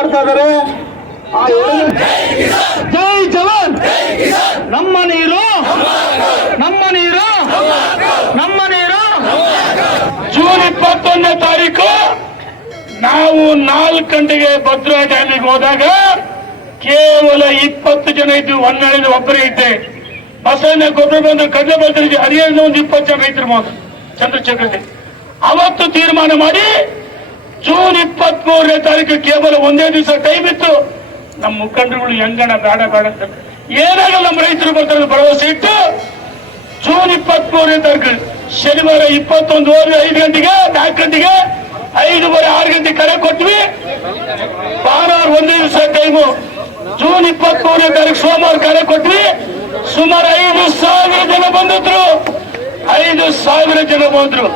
ಮಾಡ್ತಾ ಇದಾರೆ ಜೈ ಜವಾನ್. ನಮ್ಮ ನೀರು. ನಮ್ಮ ನೀರು. ನಮ್ಮ ನೀರು. ಜೂನ್ ಇಪ್ಪತ್ತೊಂದನೇ ತಾರೀಕು ನಾವು ನಾಲ್ಕು ಗಂಟೆಗೆ ಭದ್ರಾ ಡ್ಯಾಮಿಗೆ ಹೋದಾಗ ಕೇವಲ ಇಪ್ಪತ್ತು ಜನ ಇದ್ದು ಹೊನ್ನಾಳಿದ ಒಬ್ಬರೇ ಇದ್ದೆ. ಬಸವಣ್ಣ ಗೊಬ್ಬರ ಬಂದ ಕಡ್ಲೆ ಬಂದ್ರೆ ಹರಿಯಾಣ ಒಂದು ಇಪ್ಪತ್ತು ಜನ ರೈತರು ಮಾತ್ರ. ಚಂದ್ರಶೇಖರ್ ಅವತ್ತು ತೀರ್ಮಾನ ಮಾಡಿ ಜೂನ್ ಇಪ್ಪತ್ತ್ ಮೂರನೇ ತಾರೀಕು ಕೇವಲ ಒಂದೇ ದಿವಸ ಟೈಮ್ ಇತ್ತು. ನಮ್ಮ ಮುಖಂಡರುಗಳು ಹೆಂಗಣ ಬೇಡ ಬೇಡ ಅಂತ. ಏನಾಗಲ್ಲ ನಮ್ಮ ರೈತರು ಬರ್ತಾರೆ, ಭರವಸೆ ಇಟ್ಟು ಜೂನ್ ಇಪ್ಪತ್ತ್ ಮೂರನೇ ತಾರೀಕು, ಶನಿವಾರ ಇಪ್ಪತ್ತೊಂದುವರೆ ಐದು ಗಂಟೆಗೆ, ನಾಲ್ಕು ಗಂಟೆಗೆ, ಐದುವರೆ, ಆರು ಗಂಟೆ ಕರೆ ಕೊಟ್ವಿ. ಭಾನುವಾರ ಒಂದೇ ದಿವಸ ಟೈಮು ಜೂನ್ ಇಪ್ಪತ್ತ್ ಮೂರನೇ ತಾರೀಕು ಸೋಮವಾರ ಕರೆ ಕೊಟ್ವಿ. ಸುಮಾರು ಐದು ಸಾವಿರ ಜನ ಬಂದಿದ್ರು. ಐದು ಸಾವಿರ ಜನ ಬಂದ್ರು.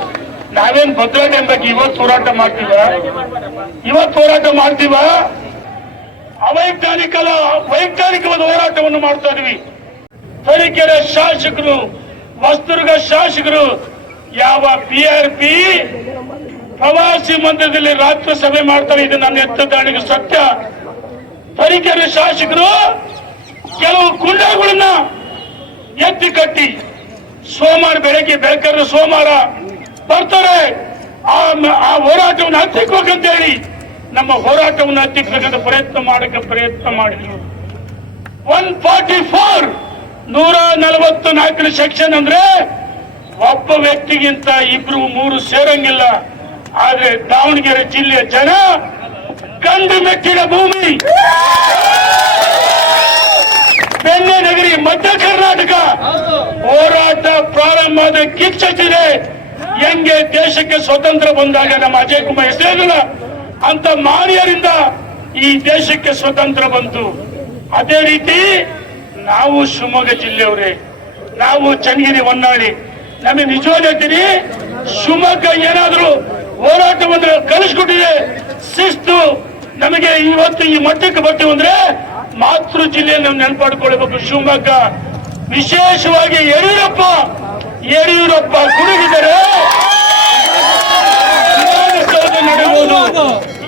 ನಾವೇನ್ ಭದ್ರತೆ ಅನ್ಬೇಕು ಇವತ್ತು ಹೋರಾಟ ಮಾಡ್ತೀವ? ಇವತ್ತು ಹೋರಾಟ ಮಾಡ್ತೀವ? ಅವೈಜ್ಞಾನಿಕ ವೈಜ್ಞಾನಿಕವಾದ ಹೋರಾಟವನ್ನು ಮಾಡ್ತಾ ಇದೀವಿ. ತರೀಕೆರೆ ಶಾಸಕರು, ವಸ್ತುರ್ಗ ಶಾಸಕರು, ಯಾವ ಪಿ ಆರ್ ಪಿ ಪ್ರವಾಸಿ ಮಂದಿರದಲ್ಲಿ ರಾತ್ರಿ ಸಭೆ ಮಾಡ್ತಾರೆ, ಇದು ನನ್ನ ಎತ್ತ ದಾಳಿಗೆ ಸತ್ಯ. ತರೀಕೆರೆ ಶಾಸಕರು ಕೆಲವು ಕುಂಡಗಳನ್ನ ಎತ್ತಿ ಕಟ್ಟಿ ಸೋಮವಾರ ಬೆಳಗ್ಗೆ ಬೆಳಕರ ಸೋಮವಾರ ಬರ್ತಾರೆ. ಆ ಹೋರಾಟವನ್ನು ಹತ್ತಿಕ್ಬೇಕಂತ ಹೇಳಿ ನಮ್ಮ ಹೋರಾಟವನ್ನು ಹತ್ತಿಕ್ಕಬೇಕಂತ ಪ್ರಯತ್ನ ಮಾಡಕ್ಕೆ ಪ್ರಯತ್ನ ಮಾಡಿದ್ರು. ಒನ್ ಫಾರ್ಟಿ ಫೋರ್, ನೂರ ನಲವತ್ತು ನಾಲ್ಕನೇ ಸೆಕ್ಷನ್ ಅಂದ್ರೆ ಒಬ್ಬ ವ್ಯಕ್ತಿಗಿಂತ ಇಬ್ರು ಮೂರು ಸೇರಂಗಿಲ್ಲ. ಆದ್ರೆ ದಾವಣಗೆರೆ ಜಿಲ್ಲೆಯ ಜನ ಕಂಡು ಮೆಟ್ಟಿನ ಭೂಮಿ. ಬೆಣ್ಣೆ ನಗರಿ ಮಧ್ಯ ಕರ್ನಾಟಕ. ಹೋರಾಟ ಪ್ರಾರಂಭದ ಕಿಚ್ಚಿದೆ ಹೆಂಗೆ ದೇಶಕ್ಕೆ ಸ್ವತಂತ್ರ ಬಂದಾಗ ನಮ್ಮ ಅಜಯ್ ಕುಮಾರ್ ಹೆಸರೇನಿಲ್ಲ ಅಂತ ಮಾರಿಯರಿಂದ ಈ ದೇಶಕ್ಕೆ ಸ್ವತಂತ್ರ ಬಂತು. ಅದೇ ರೀತಿ ನಾವು ಶಿವಮೊಗ್ಗ ಜಿಲ್ಲೆಯವರೇ, ನಾವು ಚನ್ನಗಿರಿ ಹೊನ್ನಾಳಿ. ನಮಗೆ ನಿಜವಾದ ಹೇಳ್ತೀನಿ, ಶಿವಮೊಗ್ಗ ಏನಾದರೂ ಹೋರಾಟವನ್ನು ಕಲಿಸ್ಕೊಟ್ಟಿದೆ, ಶಿಸ್ತು ನಮಗೆ ಇವತ್ತು ಈ ಮಟ್ಟಕ್ಕೆ ಬರ್ತೀವಿ ಅಂದ್ರೆ ಮಾತೃ ಜಿಲ್ಲೆಯಲ್ಲಿ ನಾವು ನೆನಪಾಡ್ಕೊಳ್ಬೇಕು. ಶಿವಮೊಗ್ಗ ವಿಶೇಷವಾಗಿ ಯಡಿಯೂರಪ್ಪ ಯಡಿಯೂರಪ್ಪ ಗುಡುಗಿದರೆ ವಿಧಾನಸೌಧ ನಡೆಯುವುದು.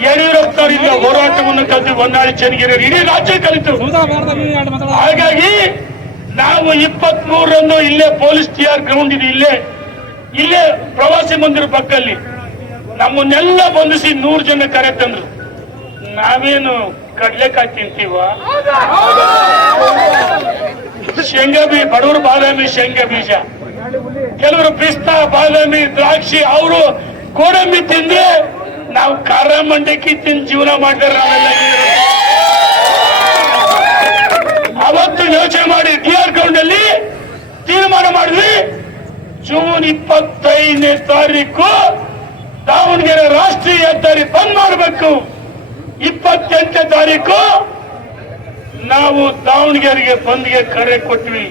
ಯಡಿಯೂರಪ್ಪನವರಿಂದ ಹೋರಾಟವನ್ನು ಕಲಿತು ಹೊನ್ನಾಳಿ ಚನ್ನಗಿರಿ ಇಡೀ ರಾಜ್ಯ ಕಲಿತು. ಹಾಗಾಗಿ ನಾವು ಇಪ್ಪತ್ತ್ ಮೂರರಂದು ಇಲ್ಲೇ ಪೊಲೀಸ್ ಟಿ ಆರ್ ಗ್ರೌಂಡ್ ಇದೆ ಇಲ್ಲೇ. ಇಲ್ಲೇ ಪ್ರವಾಸಿ ಮಂದಿರ ಪಕ್ಕದಲ್ಲಿ ನಮ್ಮನ್ನೆಲ್ಲ ಬಂಧಿಸಿ ನೂರು ಜನ ಕರೆ ತಂದ್ರು. ನಾವೇನು ಕಡ್ಲೆಕಾಯಿ ತಿಂತೀವ? ಶೇಂಗಾ ಬೀಜ ಬಡವರು ಬಾದಾಮಿ ಶೇಂಗಾ ಬೀಜ. ಕೆಲವರು ಪಿಸ್ತಾ, ಬಾದಾಮಿ, ದ್ರಾಕ್ಷಿ, ಅವರು ಗೋಡಂಬಿ ತಿಂದ್ರೆ ನಾವು ಕಾರ ಮಂಡಕ್ಕಿ ತಿಂದು ಜೀವನ ಮಾಡ್ತಾರೆ ಅವತ್ತು ಯೋಚನೆ ಮಾಡಿ ಡಿ ಆರ್ ಗ್ರೌಂಡ್ ಅಲ್ಲಿ ತೀರ್ಮಾನ ಮಾಡಿದ್ವಿ. ಜೂನ್ ಇಪ್ಪತ್ತೈದನೇ ತಾರೀಕು ದಾವಣಗೆರೆ ರಾಷ್ಟ್ರೀಯ ಹೆದ್ದಾರಿ ಬಂದ್ ಮಾಡಬೇಕು. ಇಪ್ಪತ್ತೆಂಟನೇ ತಾರೀಕು ನಾವು ದಾವಣಗೆರೆಗೆ ಬಂದ್ಗೆ ಕರೆ ಕೊಟ್ವಿ.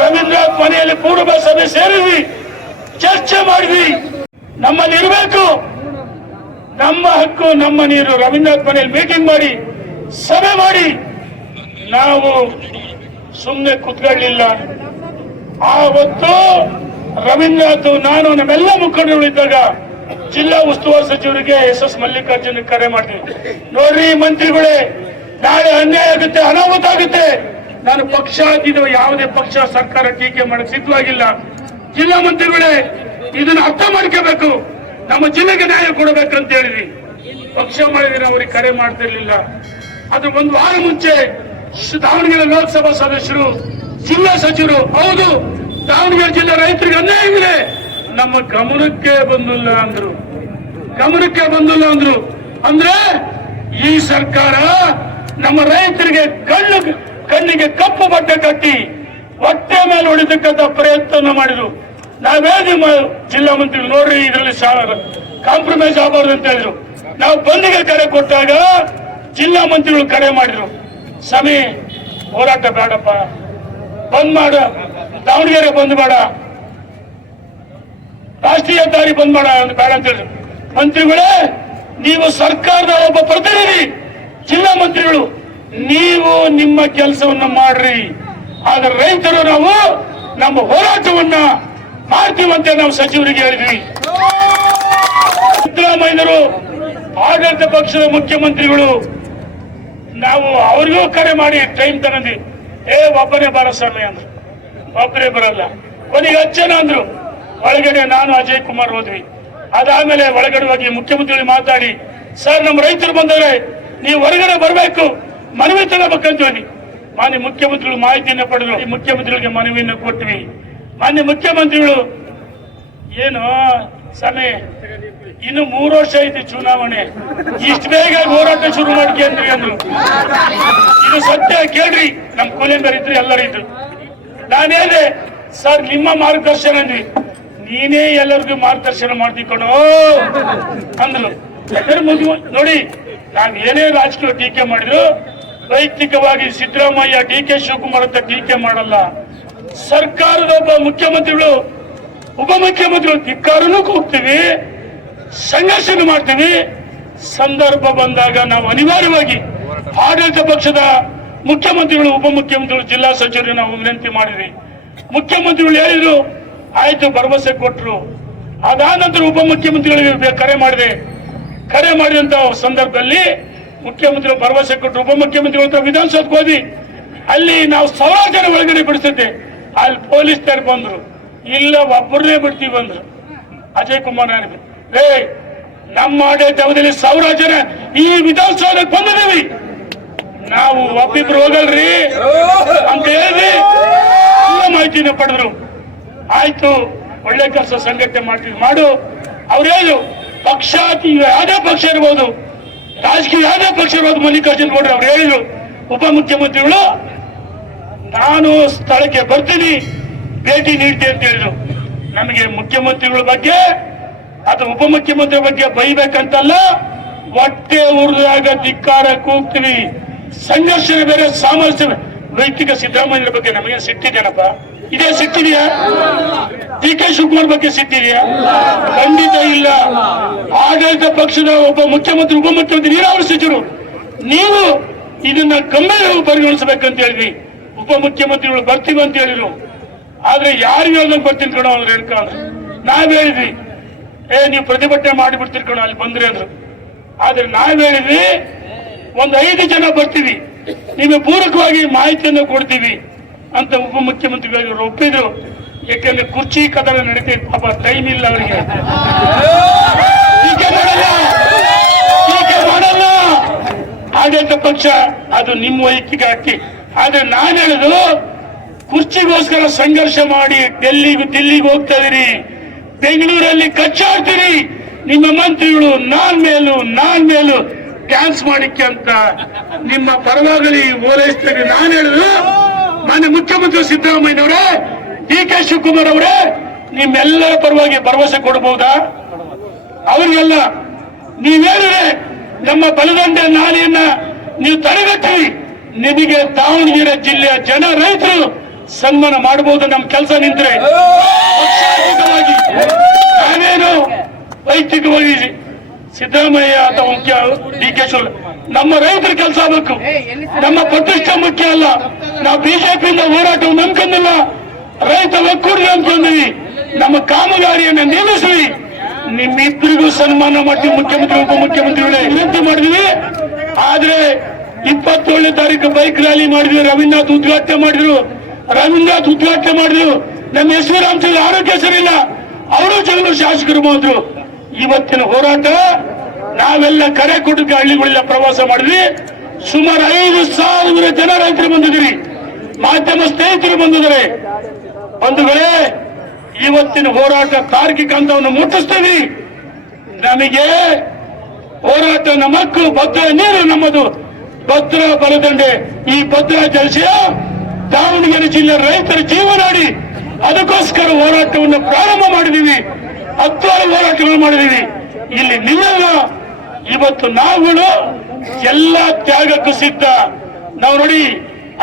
ರವೀಂದ್ರನಾಥ್ ಮನೆಯಲ್ಲಿ ಪೂರ್ವ ಸಭೆ ಸೇರಿದ್ವಿ. ಚರ್ಚೆ ಮಾಡಿದ್ವಿ. ನಮ್ಮಲ್ಲಿ ಇರಬೇಕು. ನಮ್ಮ ಹಕ್ಕು, ನಮ್ಮ ನೀರು. ರವೀಂದ್ರನಾಥ್ ಮನೆಯಲ್ಲಿ ಮೀಟಿಂಗ್ ಮಾಡಿ, ಸಭೆ ಮಾಡಿ. ನಾವು ಸುಮ್ಮನೆ ಕುತ್ಕೊಳ್ಳಿಲ್ಲ. ಆವತ್ತು ರವೀಂದ್ರನಾಥ್ ನಾನು, ನಮ್ಮೆಲ್ಲ ಮುಖಂಡರು ಇದ್ದಾಗ ಜಿಲ್ಲಾ ಉಸ್ತುವಾರಿ ಸಚಿವರಿಗೆ ಎಸ್ ಎಸ್ ಮಲ್ಲಿಕಾರ್ಜುನ್ ಕರೆ ಮಾಡ್ತೀವಿ. ನೋಡ್ರಿ ಮಂತ್ರಿಗಳೇ, ನಾಳೆ ಅನ್ಯಾಯ ಆಗುತ್ತೆ, ಅನಾಹುತ ಆಗುತ್ತೆ. ನಾನು ಪಕ್ಷ ಪಕ್ಷಾತೀತ ಯಾವುದೇ ಪಕ್ಷ ಸರ್ಕಾರ ಟೀಕೆ ಮಾಡಕ್ ಸಿದ್ಧವಾಗಿಲ್ಲ. ಜಿಲ್ಲಾ ಮಂತ್ರಿಗಳೇ, ಇದನ್ನ ಅರ್ಥ ಮಾಡ್ಕೋಬೇಕು. ನಮ್ಮ ಜಿಲ್ಲೆಗೆ ನ್ಯಾಯ ಕೊಡಬೇಕಂತ ಹೇಳಿದ್ವಿ. ಪಕ್ಷ ಮಾಡಿದ್ರೆ ಅವ್ರಿಗೆ ಕರೆ ಮಾಡ್ತಿರ್ಲಿಲ್ಲ. ಅದು ಒಂದು ವಾರ ಮುಂಚೆ ದಾವಣಗೆರೆ ಲೋಕಸಭಾ ಸದಸ್ಯರು, ಜಿಲ್ಲಾ ಸಚಿವರು, ಹೌದು, ದಾವಣಗೆರೆ ಜಿಲ್ಲೆ ರೈತರಿಗೆ ಅನ್ಯಾಯ ಇದ್ರೆ ನಮ್ಮ ಗಮನಕ್ಕೆ ಬಂದಿಲ್ಲ ಅಂದ್ರು. ಗಮನಕ್ಕೆ ಬಂದಿಲ್ಲ ಅಂದ್ರು. ಅಂದ್ರೆ ಈ ಸರ್ಕಾರ ನಮ್ಮ ರೈತರಿಗೆ ಕಣ್ಣು ಕಣ್ಣಿಗೆ ಕಪ್ಪು ಬಟ್ಟೆ ಕಟ್ಟಿ ಹೊಟ್ಟೆ ಮೇಲೆ ಹೊಡಿತಕ್ಕಂಥ ಪ್ರಯತ್ನ ಮಾಡಿದ್ರು. ನಾವೇ ನಿಮ್ಮ ಜಿಲ್ಲಾ ಮಂತ್ರಿ ನೋಡ್ರಿ, ಇದರಲ್ಲಿ ಕಾಂಪ್ರಮೈಸ್ ಆಗಬಾರ್ದು ಅಂತ ಹೇಳಿದ್ರು. ನಾವು ಬಂದಿಗೆ ಕರೆ ಕೊಟ್ಟಾಗ ಜಿಲ್ಲಾ ಮಂತ್ರಿಗಳು ಕರೆ ಮಾಡಿದ್ರು. ಸಮಿ, ಹೋರಾಟ ಬೇಡಪ್ಪ. ಬಂದ್ ಮಾಡ. ದಾವಣಗೆರೆ ಬಂದ್ ಮಾಡ. ರಾಷ್ಟ್ರೀಯ ದಾರಿ ಬಂದ್ ಮಾಡ ಬೇಡ ಅಂತ ಹೇಳಿದ್ರು. ಮಂತ್ರಿಗಳೇ, ನೀವು ಸರ್ಕಾರದ ಒಬ್ಬ ಪ್ರತಿನಿಧಿ, ಜಿಲ್ಲಾ ಮಂತ್ರಿಗಳು. ನೀವು ನಿಮ್ಮ ಕೆಲಸವನ್ನು ಮಾಡ್ರಿ. ಆದ್ರೆ ರೈತರು ನಾವು ನಮ್ಮ ಹೋರಾಟವನ್ನ ಮಾಡ್ತೀವಂತ ನಾವು ಸಚಿವರಿಗೆ ಹೇಳಿದ್ವಿ. ಸಿದ್ದರಾಮಯ್ಯರು ಆಡಳಿತ ಪಕ್ಷದ ಮುಖ್ಯಮಂತ್ರಿಗಳು, ನಾವು ಅವ್ರಿಗೂ ಕರೆ ಮಾಡಿ ಟೈಮ್ ತಗೊಂಡಿ ಏ, ಒಬ್ಬನೇ ಬರೋ ಸಮಯ ಅಂದ್ರು. ಒಬ್ಬರೇ ಬರಲ್ಲ. ಕೊನೆಗೆ ಜನ ಅಂದ್ರು. ಒಳಗಡೆ ನಾನು ಅಜಯ್ ಕುಮಾರ್ ಹೋದ್ವಿ. ಅದಾದ್ಮೇಲೆ ಒಳಗಡೆ ಹೋಗಿ ಮುಖ್ಯಮಂತ್ರಿಗಳು ಮಾತಾಡಿ, ಸರ್, ನಮ್ಮ ರೈತರು ಬಂದರೆ ನೀವು ಹೊರಗಡೆ ಬರಬೇಕು. ಮನವಿ ತಗೋಬೇಕಂತ ಹೇಳಿ. ಮಾನ್ಯ ಮುಖ್ಯಮಂತ್ರಿಗಳು ಮಾಹಿತಿಯನ್ನು ಪಡೆದ್ರು. ಮುಖ್ಯಮಂತ್ರಿಗಳಿಗೆ ಮನವಿಯನ್ನು ಕೊಟ್ವಿ. ಮಾನ್ಯ ಮುಖ್ಯಮಂತ್ರಿಗಳು, ಏನು ಸಮಯ? ಇನ್ನು ಮೂರು ವರ್ಷ ಐತಿ ಚುನಾವಣೆ. ಇಷ್ಟು ಬೇಗ ಹೋರಾಟ ಶುರು ಮಾಡ್ಕೊಂಡ್ರಿ ಅಂದ್ರು. ಇದು ಸತ್ಯ ಕೇಳ್ರಿ. ನಮ್ ಕೂಲಿಂದರ್ ಇದ್ರು ಎಲ್ಲರೂ ಇದ್ರು. ನಾನೇನೆ ಸರ್, ನಿಮ್ಮ ಮಾರ್ಗದರ್ಶನ ಅಂದ್ವಿ. ನೀನೇ ಎಲ್ಲರಿಗೂ ಮಾರ್ಗದರ್ಶನ ಮಾಡ್ತಿಕೊಂಡು ಅಂದ್ರು. ಎಲ್ಲರೂ ಮುಗಿ- ನೋಡಿ, ನಾನು ಏನೇ ರಾಜಕೀಯ ಟೀಕೆ ಮಾಡಿದ್ರು ವೈಯಕ್ತಿಕವಾಗಿ ಸಿದ್ದರಾಮಯ್ಯ ಡಿ ಕೆ ಶಿವಕುಮಾರ್ ಅಂತ ಟೀಕೆ ಮಾಡಲ್ಲ. ಸರ್ಕಾರದ ಒಬ್ಬ ಮುಖ್ಯಮಂತ್ರಿಗಳು ಉಪಮುಖ್ಯಮಂತ್ರಿಗಳು ಧಿಕ್ಕಾರನೂ ಹೋಗ್ತೀವಿ ಸಂಘರ್ಷನ ಮಾಡ್ತೀವಿ. ಸಂದರ್ಭ ಬಂದಾಗ ನಾವು ಅನಿವಾರ್ಯವಾಗಿ ಆಡಳಿತ ಪಕ್ಷದ ಮುಖ್ಯಮಂತ್ರಿಗಳು ಉಪಮುಖ್ಯಮಂತ್ರಿಗಳು ಜಿಲ್ಲಾ ಸಚಿವರಿಗೆ ನಾವು ವಿನಂತಿ ಮಾಡಿದ್ವಿ. ಮುಖ್ಯಮಂತ್ರಿಗಳು ಹೇಳಿದ್ರು, ಆಯ್ತು ಭರವಸೆ ಕೊಟ್ಟರು ಅದಾದ ನಂತರ ಉಪಮುಖ್ಯಮಂತ್ರಿಗಳಿಗೆ ಕರೆ ಮಾಡಿದೆ. ಕರೆ ಮಾಡಿದಂತ ಸಂದರ್ಭದಲ್ಲಿ ಮುಖ್ಯಮಂತ್ರಿಗಳು ಭರವಸೆ ಕೊಟ್ಟರು, ಉಪಮುಖ್ಯಮಂತ್ರಿಗಳ ಹತ್ರ ವಿಧಾನಸೌಧಕ್ಕೆ ಹೋದ್ವಿ. ಅಲ್ಲಿ ನಾವು ಸಾವಿರಾರು ಜನ ಒಳಗಡೆ ಬಿಡಿಸಿದ್ದೆ. ಅಲ್ಲಿ ಪೊಲೀಸ್ ಬಂದ್ರು. ಇಲ್ಲ ಒಬ್ಬರನ್ನೇ ಬಿಡ್ತೀವಿ ಬಂದ್ರು ಅಜಯ್ ಕುಮಾರ್ ನನಗೆ ಏ ನಮ್ಮ ಆಡಳಿತ ಅವಧಿಯಲ್ಲಿ ಸಾವಿರಾರು ಜನ ಈ ವಿಧಾನಸೌಧಕ್ಕೆ ಬಂದಿದ್ದೀವಿ. ನಾವು ಒಬ್ಬಿಬ್ರು ಹೋಗಲ್ರಿ ಅಂತ ಹೇಳಿ ಎಲ್ಲ ಮಾಹಿತಿನ ಪಡೆದ್ರು. ಆಯ್ತು, ಒಳ್ಳೆ ಕೆಲಸ ಸಂಘಟನೆ ಮಾಡ್ತೀವಿ. ಮಾಡು. ಅವ್ರು ಹೇಳು ಪಕ್ಷ, ಯಾವುದೇ ಪಕ್ಷ ಇರ್ಬೋದು ರಾಜಕೀಯ ಯಾವುದೇ ಪಕ್ಷ ಇರ್ಬೋದು ಮಲ್ಲಿಕಾರ್ಜುನ್ ಗೌಡ್ರು ಅವ್ರು ಹೇಳಿದ್ರು. ಉಪಮುಖ್ಯಮಂತ್ರಿಗಳು, ನಾನು ಸ್ಥಳಕ್ಕೆ ಬರ್ತೀನಿ, ಭೇಟಿ ನೀಡ್ತೀನಿ ಅಂತ ಹೇಳಿದ್ರು. ನಮಗೆ ಮುಖ್ಯಮಂತ್ರಿಗಳ ಬಗ್ಗೆ ಅಥವಾ ಉಪಮುಖ್ಯಮಂತ್ರಿ ಬಗ್ಗೆ ಬೈಬೇಕಂತಲ್ಲ, ಹೊಟ್ಟೆ ಉರಿದಾಗ ಧಿಕ್ಕಾರ ಕೂಗ್ತೀವಿ. ಸಂಘರ್ಷ ಬೇರೆ ಸಾಮರಸ್ಯ. ವೈಯಕ್ತಿಕ ಸಿದ್ದರಾಮಯ್ಯ ಬಗ್ಗೆ ನಮಗೆ ಸಿಟ್ಟಿದೆಯೇನಪ್ಪ ಇದೇ ಸಿಟ್ಟಿದೆಯಾ? ಡಿ ಕೆ ಶಿವಕುಮಾರ್ ಬಗ್ಗೆ ಖಂಡಿತ ಆಡಳಿತ ಪಕ್ಷದ ಒಬ್ಬ ಮುಖ್ಯಮಂತ್ರಿ, ಉಪಮುಖ್ಯಮಂತ್ರಿ, ನೀರಾವರಿ ಸಚಿವರು. ನೀವು ಇದನ್ನ ಗಂಭೀರವಾಗಿ ಪರಿಗಣಿಸಬೇಕಂತ ಹೇಳಿದ್ವಿ. ಉಪಮುಖ್ಯಮಂತ್ರಿಗಳು ಬರ್ತೀವಿ ಅಂತ ಹೇಳಿದ್ರು. ಆದ್ರೆ ಯಾರಿಗೂ ಅದನ್ನು ಬರ್ತೀನಿ ಕಣೋ ಅಂದ್ರೆ ಹೇಳ್ಕೊಂಡ್ರು ನಾವ್ ಏ, ನೀವು ಪ್ರತಿಭಟನೆ ಮಾಡಿಬಿಡ್ತೀರಿ ಕಣ ಅಲ್ಲಿ ಬಂದ್ರೆ ಅಂದ್ರು. ಆದ್ರೆ ನಾವ್ ಹೇಳಿದ್ವಿ, ಒಂದ್ ಐದು ಜನ ಬರ್ತೀವಿ. ನಿಮಗೆ ಪೂರಕವಾಗಿ ಮಾಹಿತಿಯನ್ನು ಕೊಡ್ತೀವಿ ಅಂತ ಉಪ ಉಪಮುಖ್ಯಮಂತ್ರಿಗಳು ಒಪ್ಪಿದ್ರು. ಯಾಕೆಂದ್ರೆ ಕುರ್ಚಿ ಕದನ ನಡೀತೈತೆ ಪಾಪ ಟೈಮ್ ಇಲ್ಲ ಅವರಿಗೆ. ಟೀಕೆ ಮಾಡಲ್ಲ ಆಡಳಿತ ಪಕ್ಷ ಅದು ನಿಮ್ಮ ವೈಯಕ್ತಿಕ ಹಕ್ಕಿ ಆದ್ರೆ ನಾನು ಹೇಳುದು, ಕುರ್ಚಿಗೋಸ್ಕರ ಸಂಘರ್ಷ ಮಾಡಿ ಡೆಲ್ಲಿಗೂ ದಿಲ್ಲಿಗೆ ಹೋಗ್ತಾ ಇದೀರಿ ಬೆಂಗಳೂರಲ್ಲಿ ಕಚ್ಚಾಡ್ತೀರಿ. ನಿಮ್ಮ ಮಂತ್ರಿಗಳು ನಾನ್ ಮೇಲೂ ನಾನ್ ಮೇಲೂ ಡ್ಯಾನ್ಸ್ ಮಾಡಿಕ್ಕೆ ಅಂತ ನಿಮ್ಮ ಪರವಾಗಿ ಓಲೈಸ್ತೇನೆ ನಾನು ಹೇಳುದು, ಮಾನ್ಯ ಮುಖ್ಯಮಂತ್ರಿ ಸಿದ್ದರಾಮಯ್ಯನವರೇ ಡಿ ಕೆ ಶಿವಕುಮಾರ್ ಅವರೇ, ನಿಮ್ಮೆಲ್ಲರ ಪರವಾಗಿ ಭರವಸೆ ಕೊಡಬಹುದಾ ಅವರಿಗೆಲ್ಲ ನೀವೇಳಿದ್ರೆ ನಮ್ಮ ಬಲದಂಡೆ ನಾಲೆಯನ್ನ ನೀವು ತಡೆಗಟ್ಟಿ. ನಿಮಗೆ ದಾವಣಗೆರೆ ಜಿಲ್ಲೆಯ ಜನ ರೈತರು ಸನ್ಮಾನ ಮಾಡಬಹುದು ನಮ್ಮ ಕೆಲಸ ನಿಂತರೆ. ಪಕ್ಷಾತೀತವಾಗಿ ನಾವೇನು ವೈಯಕ್ತಿಕವಾಗಿ ಸಿದ್ದರಾಮಯ್ಯ ಅಥವಾ ಮುಖ್ಯ ಡಿ ಕೆ ನಮ್ಮ ರೈತರ ಕೆಲಸ ಆಗಬೇಕು ನಮ್ಮ ಪ್ರತಿಷ್ಠೆ ಮುಖ್ಯ ಅಲ್ಲ. ನಾವು ಬಿಜೆಪಿಯಿಂದ ಹೋರಾಟ ನಂಬ್ಕೊಂಡಿಲ್ಲ ರೈತ ಒಕ್ಕೂಡಿ ನಂಬ್ಕೊಂಡಿವಿ ನಮ್ಮ ಕಾಮಗಾರಿಯನ್ನು ನಿಲ್ಲಿಸಿ ನಿಮ್ಮಿಬ್ಬರಿಗೂ ಸನ್ಮಾನ ಮಾಡ್ತೀವಿ ಮುಖ್ಯಮಂತ್ರಿ ಉಪಮುಖ್ಯಮಂತ್ರಿಗಳೇ. ವಿನಂತಿ ಮಾಡಿದ್ವಿ. ಆದ್ರೆ ಇಪ್ಪತ್ತೇಳನೇ ತಾರೀಕು ಬೈಕ್ ರ್ಯಾಲಿ ಮಾಡಿದ್ವಿ ರವೀಂದ್ರನಾಥ್ ಉದ್ಘಾಟನೆ ಮಾಡಿದ್ರು. ರವೀಂದ್ರನಾಥ್ ಉದ್ಘಾಟನೆ ಮಾಡಿದ್ರು. ನಮ್ಮ ಎಸ್ ವಿ ರಾಮಚಂದ್ರ ಆರೋಗ್ಯ ಸರಿಯಿಲ್ಲ. ಅವರು ಜನರು ಶಾಸಕರು ಬಂದ್ರು. ಇವತ್ತಿನ ಹೋರಾಟ ನಾವೆಲ್ಲ ಕರೆ ಕೊಟ್ಟಿದ್ದ ಹಳ್ಳಿಗಳೆಲ್ಲ ಪ್ರವಾಸ ಮಾಡಿದ್ವಿ. ಸುಮಾರು ಐದು ಸಾವಿರ ಜನ ರೈತರು ಬಂದಿದ್ದೀರಿ. ಮಾಧ್ಯಮ ಸ್ನೇಹಿತರು ಬಂದಿದ್ದಾರೆ. ಬಂಧುಗಳೇ ಇವತ್ತಿನ ಹೋರಾಟ ತಾರ್ಕಿಕ ಹಂತವನ್ನು ಮುಟ್ಟಿಸ್ತೀವಿ. ನಮಗೆ ಹೋರಾಟ ನಮಕ್ಕು ಭದ್ರ ನೀರು ನಮ್ಮದು. ಭದ್ರ ಬಲದಂಡೆ ಈ ಭದ್ರಾ ಜಲಾಶಯ ದಾವಣಗೆರೆ ಜಿಲ್ಲೆ ರೈತರ ಜೀವನಾಡಿ ಅದಕ್ಕೋಸ್ಕರ ಹೋರಾಟವನ್ನು ಪ್ರಾರಂಭ ಮಾಡಿದೀವಿ. ಹತ್ತಾರು ಹೋರಾಟಗಳು ಮಾಡಿದೀವಿ. ಇಲ್ಲಿ ನಿಲ್ಲಲ್ಲ ಇವತ್ತು ನಾವುಗಳು ಎಲ್ಲ ತ್ಯಾಗಕ್ಕೂ ಸಿದ್ಧ. ನಾವು ನೋಡಿ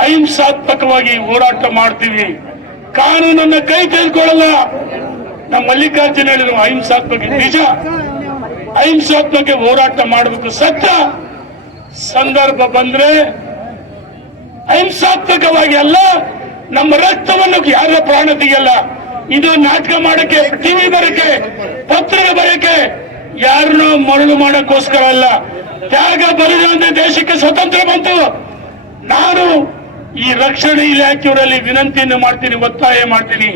ಅಹಿಂಸಾತ್ಮಕವಾಗಿ ಹೋರಾಟ ಮಾಡ್ತೀವಿ. ಕಾನೂನನ್ನ ಕೈ ತೆಗೆದುಕೊಳ್ಳಲ್ಲ ನಮ್ಮ ಮಲ್ಲಿಕಾರ್ಜುನ್ ಹೇಳಿದ್ರು ಅಹಿಂಸಾತ್ಮಕ ನಿಜ, ಅಹಿಂಸಾತ್ಮಕ ಹೋರಾಟ ಮಾಡಬೇಕು ಸತ್ಯ. ಸಂದರ್ಭ ಬಂದ್ರೆ ಅಹಿಂಸಾತ್ಮಕವಾಗಿ ಅಲ್ಲ, ನಮ್ಮ ರಕ್ತವನ್ನು ಯಾರ ಪ್ರಾಣ ತೆಗೆಯಲ್ಲ? ಇದು ನಾಟಕ ಮಾಡಕ್ಕೆ ಟಿವಿ ಬರಕ್ಕೆ ಪತ್ರ ಬರಕ್ಕೆ ಯಾರನ್ನೂ ಮರಳು ಮಾಡಕ್ಕೋಸ್ಕರ ಅಲ್ಲ. ತ್ಯಾಗ ಬಲಿದಾನ ದೇಶಕ್ಕೆ ಸ್ವತಂತ್ರ ಬಂತು. ನಾನು ಈ ರಕ್ಷಣೆ ಇಲಾಖೆಯವರಲ್ಲಿ ವಿನಂತಿಯನ್ನು ಮಾಡ್ತೀನಿ, ಒತ್ತಾಯ ಮಾಡ್ತೀನಿ.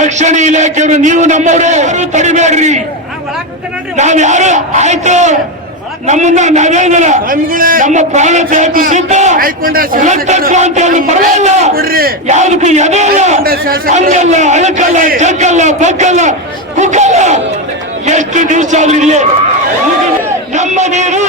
ರಕ್ಷಣೆ ಇಲಾಖೆಯವರು, ನೀವು ನಮ್ಮವರೇ, ಯಾರು ತಡಿಬೇಡ್ರಿ ನಾವ್ಯಾರು ಆಯ್ತು. ನಮ್ಮನ್ನ ನಾವೇನಲ್ಲ ನಮ್ಮ ಪ್ರಾಣ ತ್ಯಾಗಕ್ಕೂ ಸಿದ್ಧ. ರಕ್ತ ಕ್ರಾಂತಿ ಅವರು ಪರವಾಗಿಲ್ಲ. ಯಾವುದಕ್ಕೂ ಎದೆಯಲ್ಲ ಹಂಗಲ್ಲ, ಅಳಕಲ್ಲ, ಜಗ್ಗಲ್ಲ, ಬಗ್ಗಲ್ಲ ಕುಕ್ಕಲ್ಲ ಎಷ್ಟು ದಿವಸ ಆದ್ರೂ ನಮ್ಮ ನೀರು.